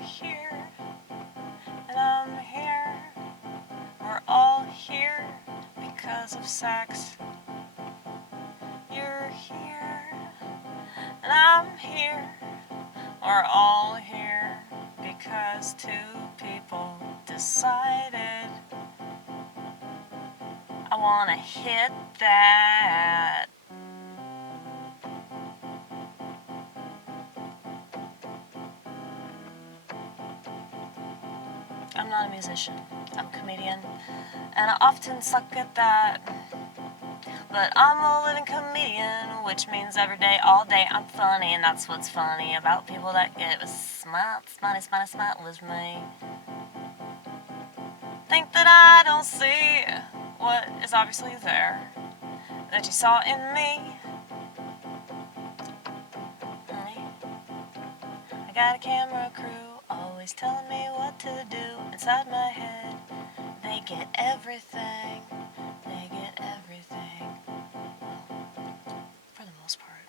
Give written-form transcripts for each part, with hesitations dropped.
here, and I'm here. We're all here because of sex. You're here, and I'm here. We're all here because two people decided I wanna hit that. I'm not a musician, I'm a comedian, and I often suck at that. But I'm a living comedian, which means every day, all day, I'm funny, and that's what's funny about people that get smart with me. Think that I don't see what is obviously there, that you saw in me. I got a camera crew, always telling me what to do inside my head. They get everything, they get everything. Well, for the most part.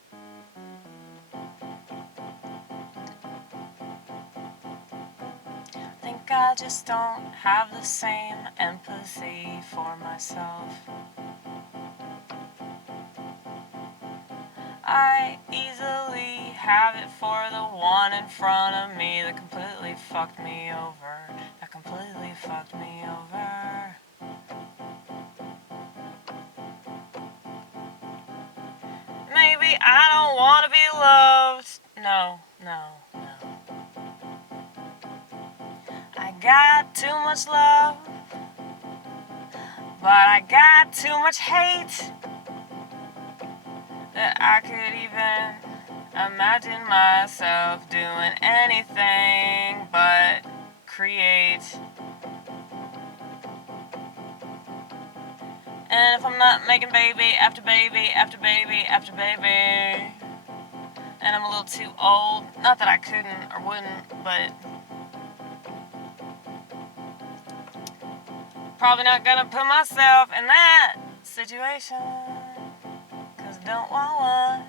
Think I just don't have the same empathy for myself. I easily have it for the one in front of me that completely fucked me over. That completely fucked me over. Maybe I don't want to be loved. No. I got too much love, but I got too much hate that I could even imagine myself doing anything but create. And if I'm not making baby after baby after baby after baby, and I'm a little too old, not that I couldn't or wouldn't, but probably not gonna put myself in that situation, 'cause I don't want one.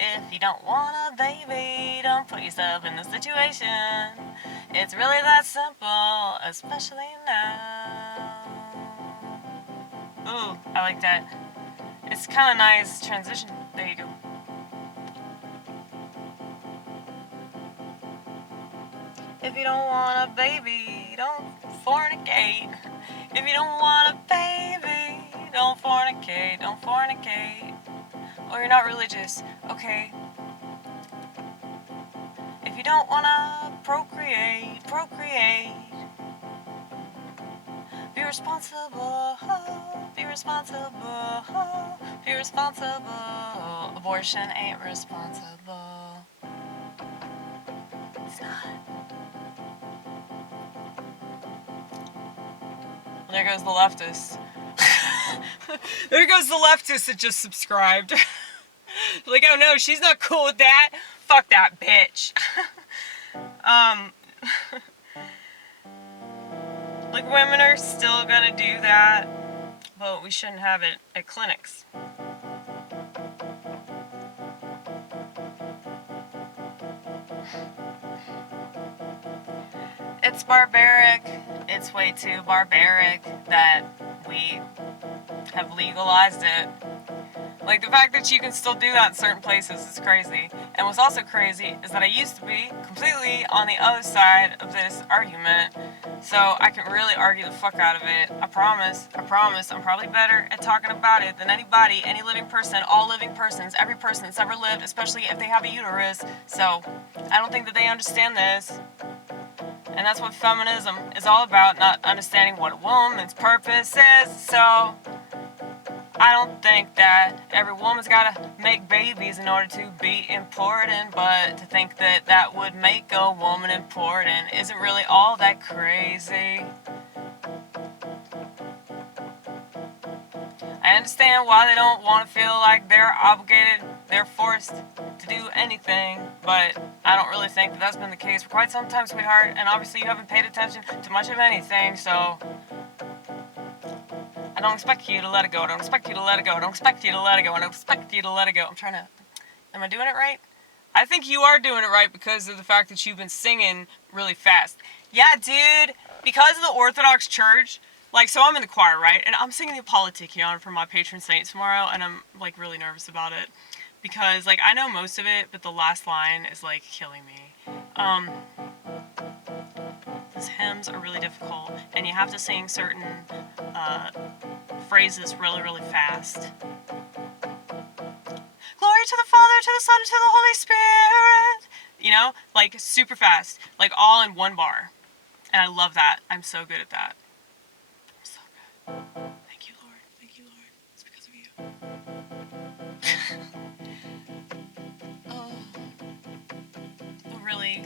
If you don't want a baby, don't put yourself in the situation. It's really that simple, especially now. Ooh, I like that. It's kind of nice transition. There you go. If you don't want a baby, don't fornicate. If you don't want a baby, don't fornicate, don't fornicate. Or you're not religious, okay? If you don't want to procreate, procreate. Be responsible, be responsible, be responsible. Abortion ain't responsible. It's not. There goes the leftist. There goes the leftist that just subscribed. Like, oh no, she's not cool with that. Fuck that bitch. Like, women are still gonna do that, but we shouldn't have it at clinics. It's barbaric. It's way too barbaric that we have legalized it. Like, the fact that you can still do that in certain places is crazy. And what's also crazy is that I used to be completely on the other side of this argument, so I can really argue the fuck out of it. I promise, I'm probably better at talking about it than anybody, any living person, all living persons, every person that's ever lived, especially if they have a uterus. So, I don't think that they understand this. And that's what feminism is all about, not understanding what a woman's purpose is. So, I don't think that every woman's gotta make babies in order to be important, but to think that that would make a woman important isn't really all that crazy. I understand why they don't want to feel like they're obligated, they're forced to do anything, but I don't really think that that's been the case for quite some time, sweetheart, and obviously you haven't paid attention to much of anything, so I don't expect you to let it go. I don't expect you to let it go. I don't expect you to let it go. I don't expect you to let it go. I'm trying to... Am I doing it right? I think you are doing it right because of the fact that you've been singing really fast. Yeah, dude, because of the Orthodox Church, like, so I'm in the choir, right? And I'm singing the Politicon for my patron saint tomorrow, and I'm, like, really nervous about it. Because, like, I know most of it, but the last line is, like, killing me. These hymns are really difficult, and you have to sing certain phrases really, really fast. Glory to the Father, to the Son, to the Holy Spirit. You know, like super fast, like all in one bar. And I love that. I'm so good at that. I'm so good. Thank you, Lord. Thank you, Lord. It's because of you. Oh. But really,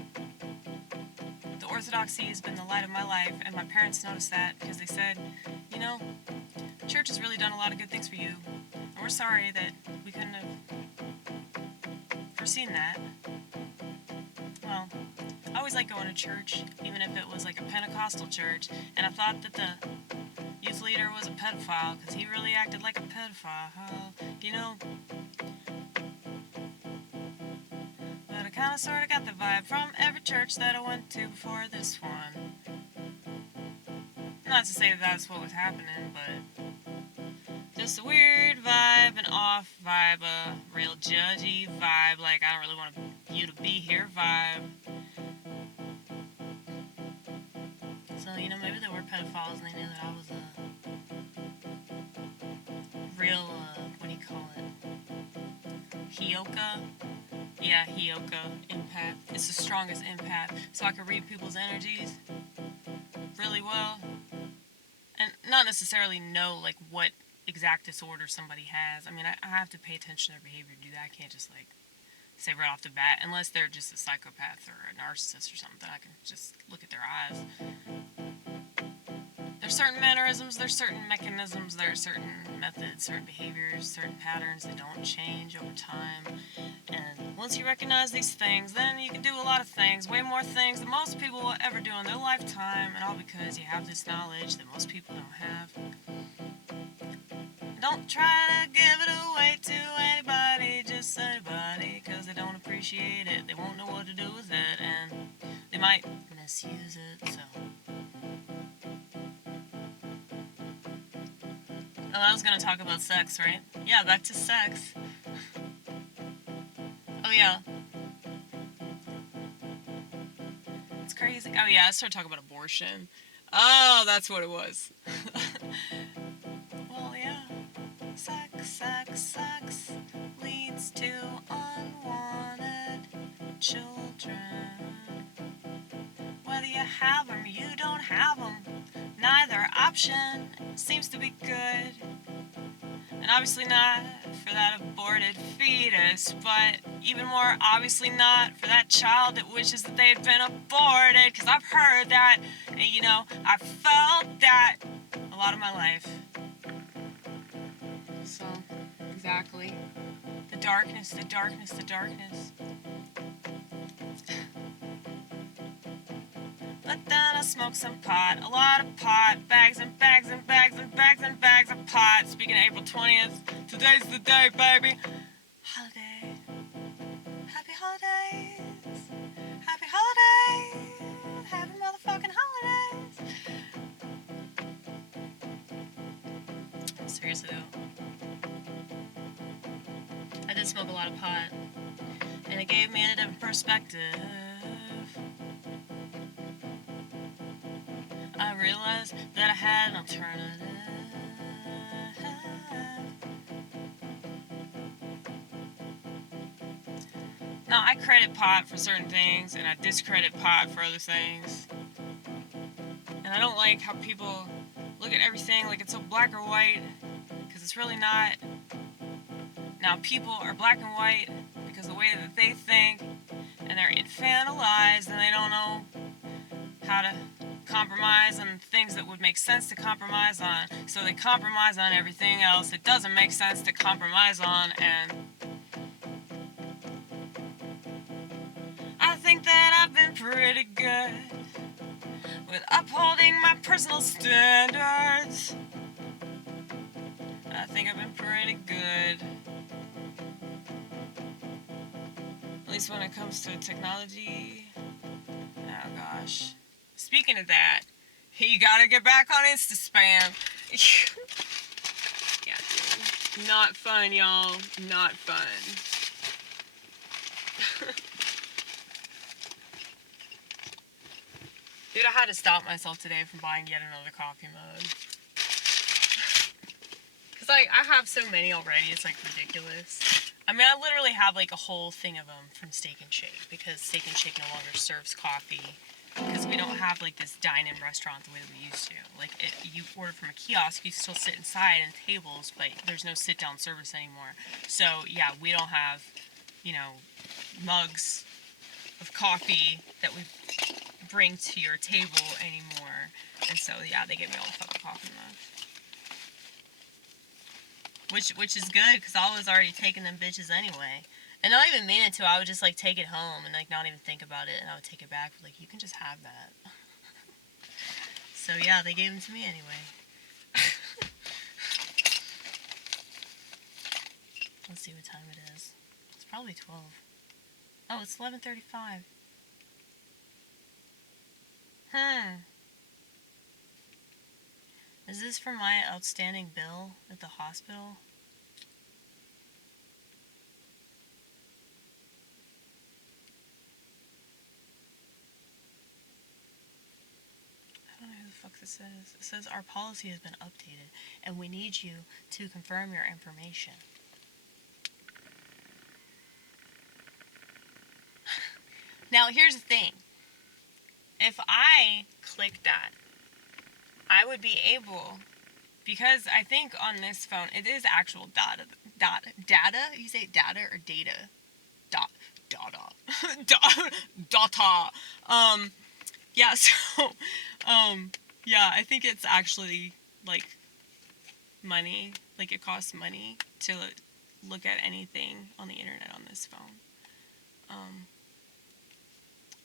the Orthodoxy has been the light of my life, and my parents noticed that because they said, you know, the church has really done a lot of good things for you. And we're sorry that we couldn't have foreseen that. Well, I always liked going to church, even if it was like a Pentecostal church, and I thought that the youth leader was a pedophile because he really acted like a pedophile, you know. But I kind of sort of got the vibe from every church that I went to before this one. Not to say that that's what was happening, but just a weird vibe, an off vibe, a real judgy vibe, like I don't really want you to be here vibe. So, you know, maybe they were pedophiles and they knew that I was a real, what do you call it? Hioka? Yeah, Hioka, empath. It's the strongest empath, so I can read people's energies really well. And not necessarily know, like, what exact disorder somebody has. I mean, I have to pay attention to their behavior to do that. I can't just, like, say right off the bat, unless they're just a psychopath or a narcissist or something, I can just look at their eyes. There's certain mannerisms, there's certain mechanisms, there are certain methods, certain behaviors, certain patterns that don't change over time. And once you recognize these things, then you can do a lot of things, way more things than most people will ever do in their lifetime, and all because you have this knowledge that most people don't have. Don't try to give it away to anybody, just anybody, because they don't appreciate it, they won't know what to do with it, and they might misuse it, so. Oh, I was going to talk about sex, right? Yeah, back to sex. Oh, yeah. It's crazy. Oh, yeah, I started talking about abortion. Oh, that's what it was. Well, yeah. Sex leads to unwanted children. Whether you have them or you don't have them, neither option seems to be good. And obviously not for that aborted fetus, but even more obviously not for that child that wishes that they had been aborted, because I've heard that, and you know, I felt that a lot of my life. So, exactly. The darkness. But then I smoked some pot, a lot of pot, bags and bags and bags and bags and bags of pot. Speaking of April 20th, today's the day, baby. Holiday. Happy holidays. Happy holidays. Happy motherfucking holidays. Seriously though. I did smoke a lot of pot, and it gave me a different perspective. I realized that I had an alternative. Now, I credit pot for certain things, and I discredit pot for other things. And I don't like how people look at everything like it's so black or white, because it's really not. Now, people are black and white because of the way that they think, and they're infantilized, and they don't know how to compromise on things that would make sense to compromise on. So they compromise on everything else that doesn't make sense to compromise on, and I think that I've been pretty good with upholding my personal standards. I think I've been pretty good. least when it comes to technology. Oh gosh. Speaking of that, you gotta get back on Insta spam. Yeah, dude. Not fun, y'all. Not fun. Dude, I had to stop myself today from buying yet another coffee mug. Because, like, I have so many already, it's, like, ridiculous. I mean, I literally have, like, a whole thing of them from Steak and Shake, because Steak and Shake no longer serves coffee, because we don't have, like, this dine-in restaurant the way that we used to. Like, you order from a kiosk, you still sit inside in tables, but there's no sit-down service anymore. So, yeah, we don't have, you know, mugs of coffee that we bring to your table anymore. And so, yeah, they give me all the fucking coffee mugs. Which is good, because I was already taking them bitches anyway. And not even meaning to, I would just, like, take it home and, like, not even think about it, and I would take it back, like, you can just have that. So, yeah, they gave them to me anyway. Let's see what time it is. It's probably 12. Oh, it's 11:35. Is this for my outstanding bill at the hospital? I don't know who the fuck this is. It says our policy has been updated and we need you to confirm your information. Now, here's the thing. If I click that, I would be able, because I think on this phone, it is actual data. You say data or data? Data. Data. Yeah, so, yeah, I think it's actually, like, money. Like, it costs money to look at anything on the internet on this phone.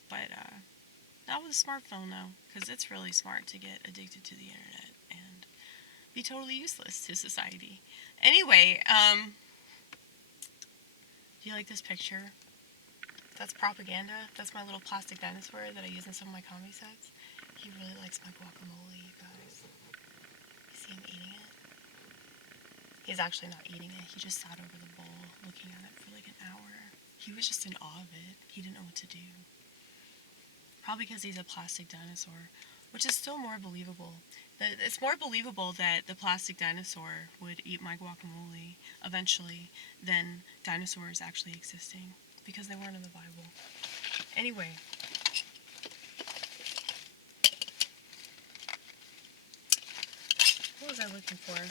But, not with a smartphone, though, because it's really smart to get addicted to the internet and be totally useless to society. Anyway, do you like this picture? That's propaganda. That's my little plastic dinosaur that I use in some of my comedy sets. He really likes my guacamole, you guys. You see him eating it? He's actually not eating it. He just sat over the bowl looking at it for like an hour. He was just in awe of it. He didn't know what to do. Probably because he's a plastic dinosaur, which is still more believable. It's more believable that the plastic dinosaur would eat my guacamole eventually than dinosaurs actually existing, because they weren't in the Bible. Anyway. What was I looking for?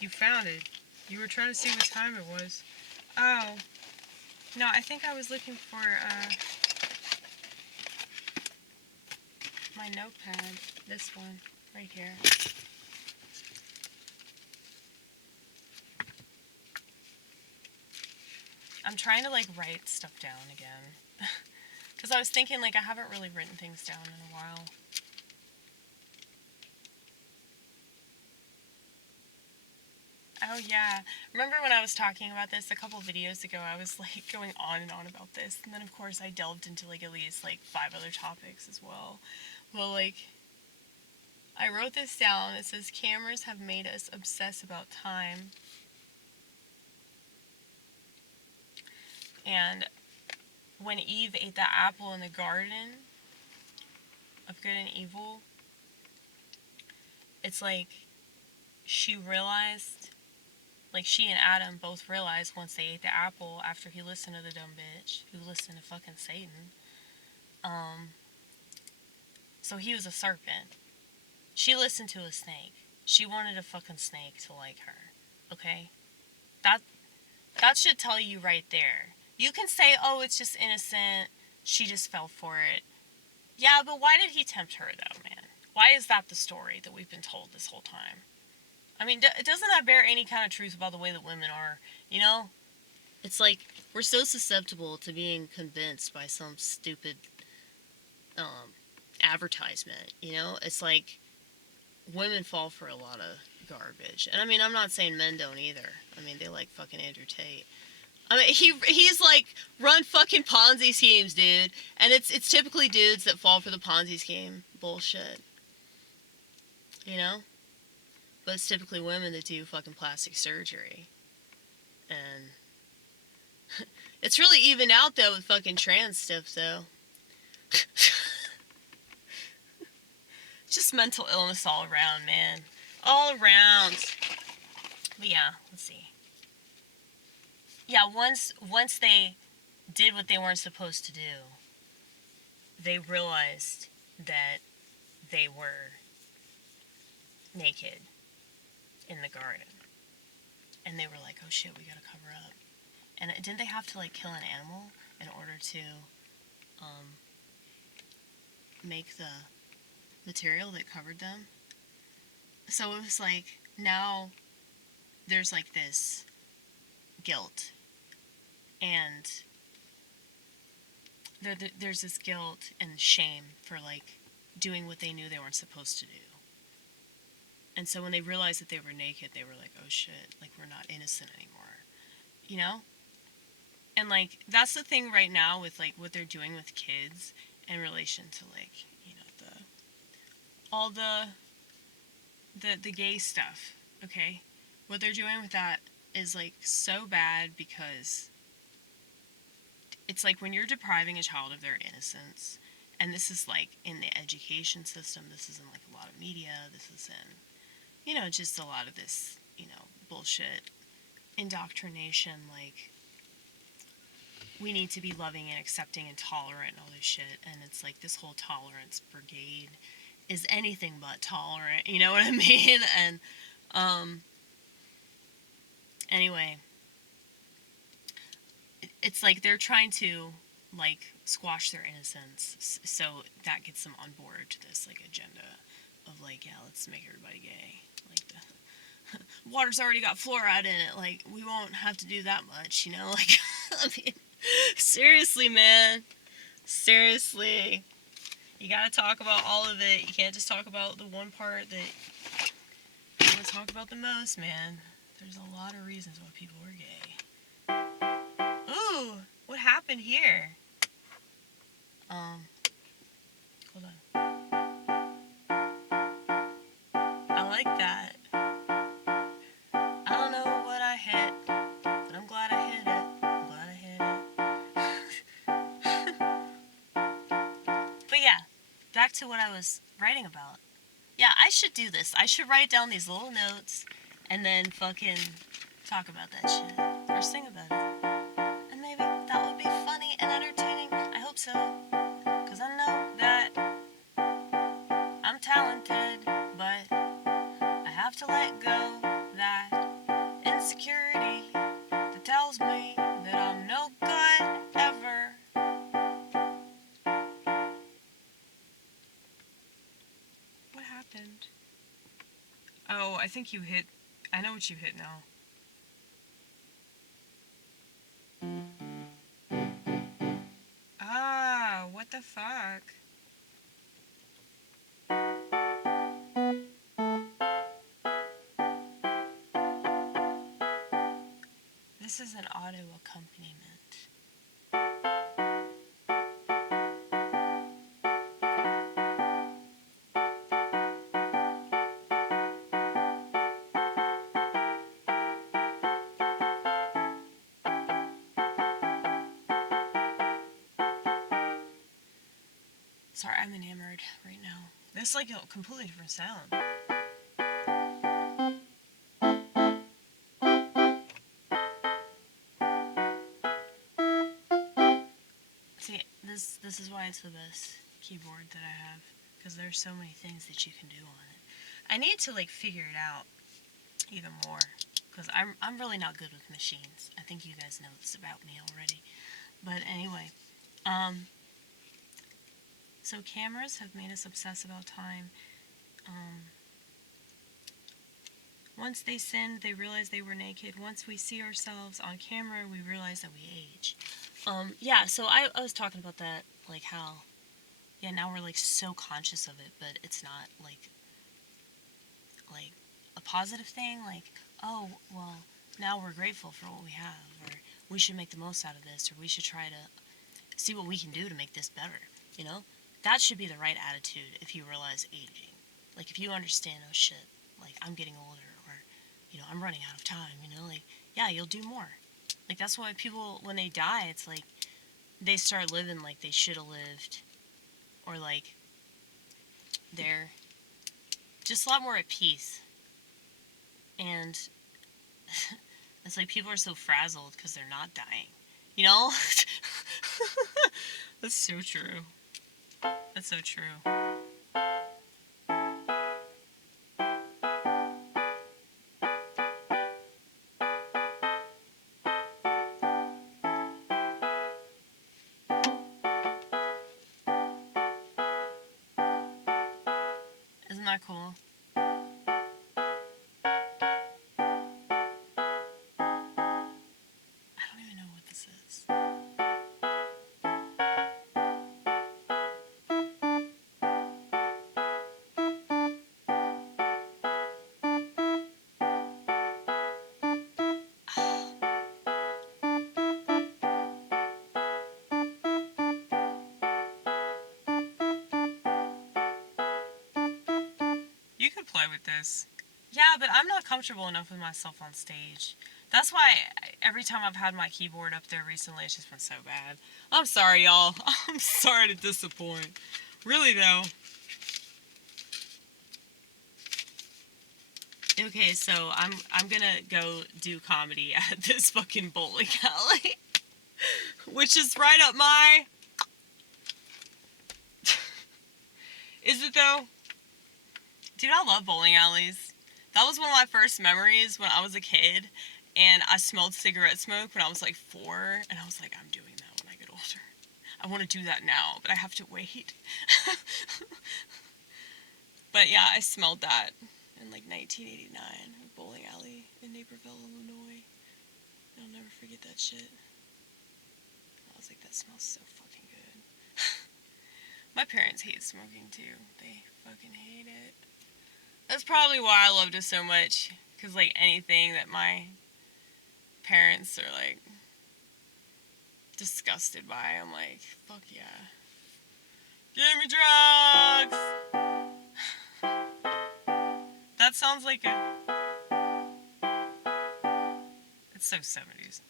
You found it. You were trying to see what time it was. Oh. No, I think I was looking for, my notepad. This one. Right here. I'm trying to, like, write stuff down again. Because I was thinking, like, I haven't really written things down in a while. Oh, yeah. Remember when I was talking about this a couple videos ago, I was, like, going on and on about this. And then, of course, I delved into, like, at least, like, 5 other topics as well. Well, like, I wrote this down. It says, cameras have made us obsess about time. And when Eve ate that apple in the garden of good and evil, it's like she realized, like she and Adam both realized once they ate the apple after he listened to the dumb bitch who listened to fucking Satan. So he was a serpent. She listened to a snake. She wanted a fucking snake to like her. Okay? That should tell you right there. You can say, oh, it's just innocent. She just fell for it. Yeah, but why did he tempt her, though, man? Why is that the story that we've been told this whole time? I mean, doesn't that bear any kind of truth about the way that women are, you know? It's like, we're so susceptible to being convinced by some stupid advertisement, you know? It's like, women fall for a lot of garbage. And I mean, I'm not saying men don't either. I mean, they like fucking Andrew Tate. I mean, he's like run fucking Ponzi schemes, dude. And it's typically dudes that fall for the Ponzi scheme bullshit. You know? But it's typically women that do fucking plastic surgery. And it's really evened out though with fucking trans stuff though. Just mental illness all around, man. All around. But yeah, let's see. Yeah, once they did what they weren't supposed to do, they realized that they were naked in the garden. And they were like, oh shit, we gotta cover up. And didn't they have to like kill an animal in order to make the material that covered them? So it was like, now there's like this guilt. And there's this guilt and shame for like doing what they knew they weren't supposed to do. And so when they realized that they were naked, they were like, oh shit, like we're not innocent anymore. You know? And like that's the thing right now with like what they're doing with kids in relation to like, you know, all the gay stuff, okay? What they're doing with that is like so bad because it's like when you're depriving a child of their innocence, and this is like in the education system, this is in like a lot of media, this is in, you know, just a lot of this, you know, bullshit indoctrination, like we need to be loving and accepting and tolerant and all this shit, and it's like this whole tolerance brigade is anything but tolerant, you know what I mean? And anyway, it's like they're trying to like squash their innocence, so that gets them on board to this like agenda of like, yeah, let's make everybody gay. Like the water's already got fluoride in it, like we won't have to do that much, you know? Like I mean, seriously, man. Seriously. You gotta talk about all of it. You can't just talk about the one part that you want to talk about the most, man. There's a lot of reasons why people are gay. Ooh, what happened here? Hold on. I like that. I don't know what I hit, but I'm glad I hit it. I'm glad I hit it. But yeah, back to what I was writing about. Yeah, I should do this. I should write down these little notes and then fucking talk about that shit. Or sing about it. And maybe that would be funny and entertaining. I hope so. Because I know that I'm talented, but I have to let go that insecurity that tells me that I'm no good ever. What happened? Oh, I think you hit... I know what you hit now. Ah, what the fuck? This is an auto accompaniment. Sorry, I'm enamored right now. This is like a completely different sound. See, this is why it's the best keyboard that I have, because there's so many things that you can do on it. I need to like figure it out even more, because I'm really not good with machines. I think you guys know this about me already. But anyway, so cameras have made us obsess about time. Once they sinned, they realized they were naked. Once we see ourselves on camera, we realize that we age. Yeah, so I was talking about that, like how, yeah, now we're like so conscious of it, but it's not like a positive thing, like, oh, well, now we're grateful for what we have, or we should make the most out of this, or we should try to see what we can do to make this better, you know? That should be the right attitude if you realize aging. Like, if you understand, oh shit, like, I'm getting older, or, I'm running out of time, like, yeah, you'll do more. Like, that's why people, when they die, it's like, they start living like they should have lived, or like, they're just a lot more at peace. And it's like people are so frazzled because they're not dying. That's so true. That's so true. Isn't that cool? I don't even know what this is. You could play with this. Yeah, but I'm not comfortable enough with myself on stage. That's why every time I've had my keyboard up there recently, it's just been so bad. I'm sorry, y'all. I'm sorry to disappoint. Really, though. Okay, so I'm gonna go do comedy at this fucking bowling alley. Which is right up my... Is it, though? Dude, I love bowling alleys. That was one of my first memories when I was a kid, and I smelled cigarette smoke when I was like 4, and I was like, I'm doing that when I get older. I want to do that now, but I have to wait. But yeah, I smelled that in like 1989, a bowling alley in Naperville, Illinois. I'll never forget that shit. I was like, that smells so fucking good. My parents hate smoking too. They fucking hate it. That's probably why I loved it so much. Because, like, anything that my parents are, like, disgusted by, I'm like, fuck yeah. Give me drugs! That sounds like a... It's so 70s.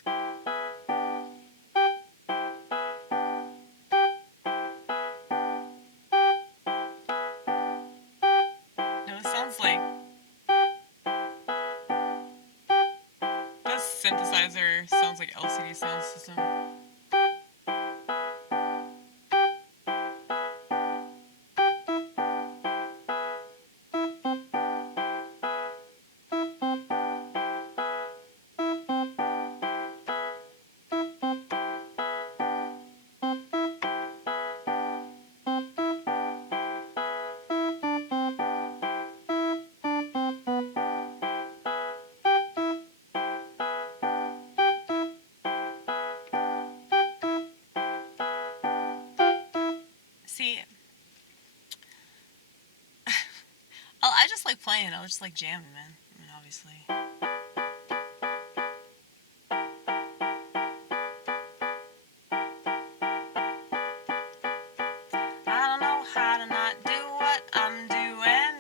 No, it sounds like... This synthesizer sounds like LCD sound system. See... I just like playing. I just like jamming, man. I mean, obviously. I don't know how to not do what I'm doing.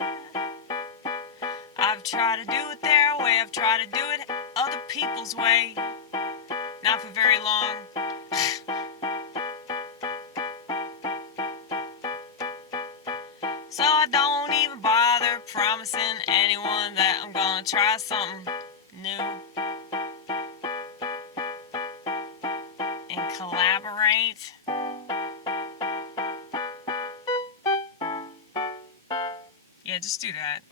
I've tried to do it their way. I've tried to do it other people's way. Not for very long. So I don't even bother promising anyone that I'm gonna try something new and collaborate. Yeah, just do that.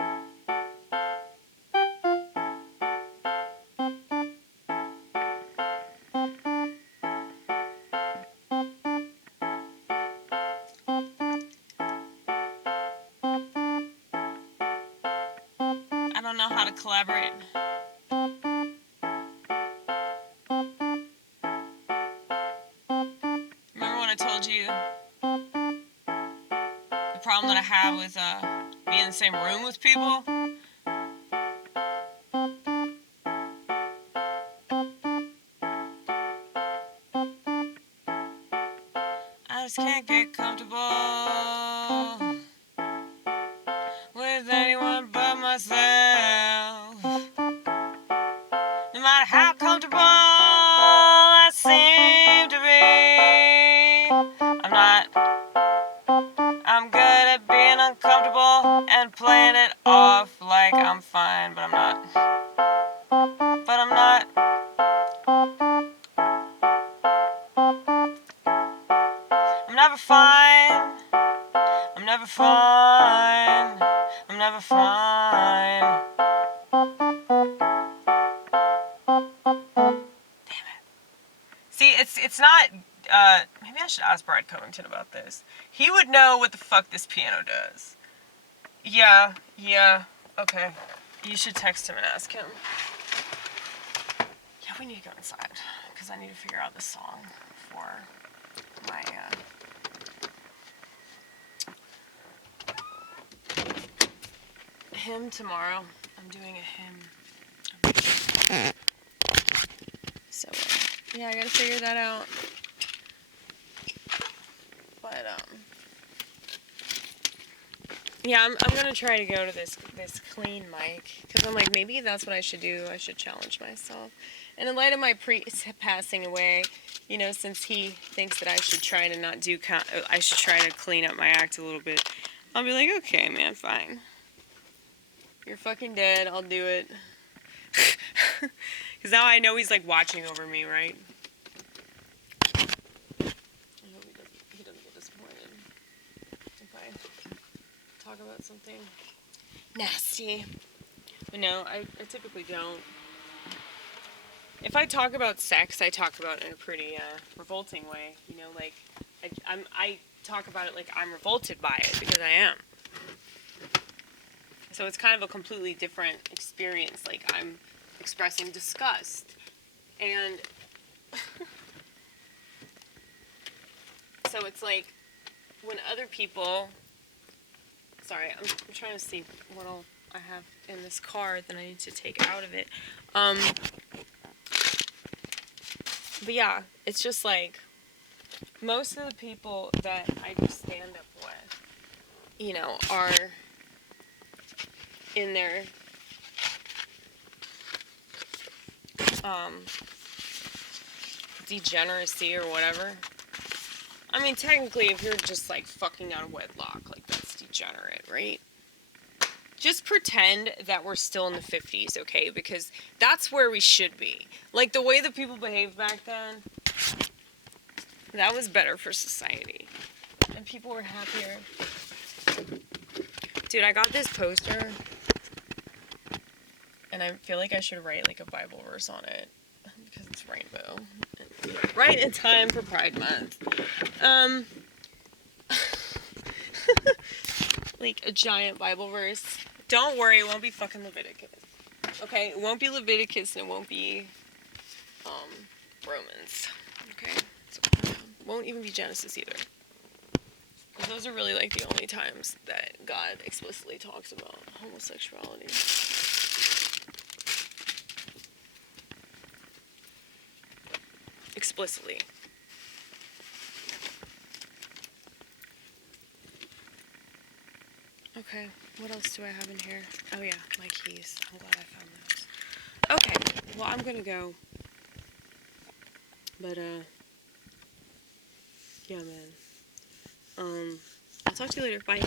I don't know how to collaborate. Remember when I told you the problem that I have with being in the same room with people? just can't get comfortable with anyone but myself. No matter how comfortable I seem to be, I'm good at being uncomfortable and playing it off like I'm fine, but I'm not. But I'm not. I'm never fine. I'm never fine. I'm never fine. See, it's not. Maybe I should ask Brad Covington about this. He would know what the fuck this piano does. Yeah. Okay. You should text him and ask him. Yeah, we need to go inside because I need to figure out this song for my. Hymn tomorrow. I'm doing a hymn. So, yeah, I gotta figure that out. But, yeah, I'm gonna try to go to this clean mic. Because I'm like, maybe that's what I should do. I should challenge myself. And in light of my priest passing away, you know, since he thinks that I should try to not do, I should try to clean up my act a little bit. I'll be like, okay, man, fine. You're fucking dead. I'll do it. Because now I know he's like watching over me, right? I hope he doesn't get disappointed if I talk about something nasty. But no, I typically don't. If I talk about sex, I talk about it in a pretty revolting way. You know, like I talk about it like I'm revolted by it because I am. So it's kind of a completely different experience. Like I'm expressing disgust. And so it's like when other people... Sorry, I'm trying to see what all I have in this car that I need to take out of it. But yeah, it's just like most of the people that I do stand up with, you know, are in their degeneracy or whatever. I mean, technically, if you're just like fucking out of wedlock, like that's degenerate, right? Just pretend that we're still in the 50s, okay? Because that's where we should be. Like the way that people behaved back then, that was better for society. And people were happier. Dude, I got this poster. And I feel like I should write like a Bible verse on it. Because it's rainbow. Right in time for Pride Month. Like a giant Bible verse. Don't worry, it won't be fucking Leviticus. Okay? It won't be Leviticus and it won't be Romans. Okay? So, it won't even be Genesis either. Because those are really like the only times that God explicitly talks about homosexuality. Explicitly. Okay, what else do I have in here? Oh yeah, my keys. I'm glad I found those. Okay, well I'm gonna go. But yeah man. I'll talk to you later. Bye.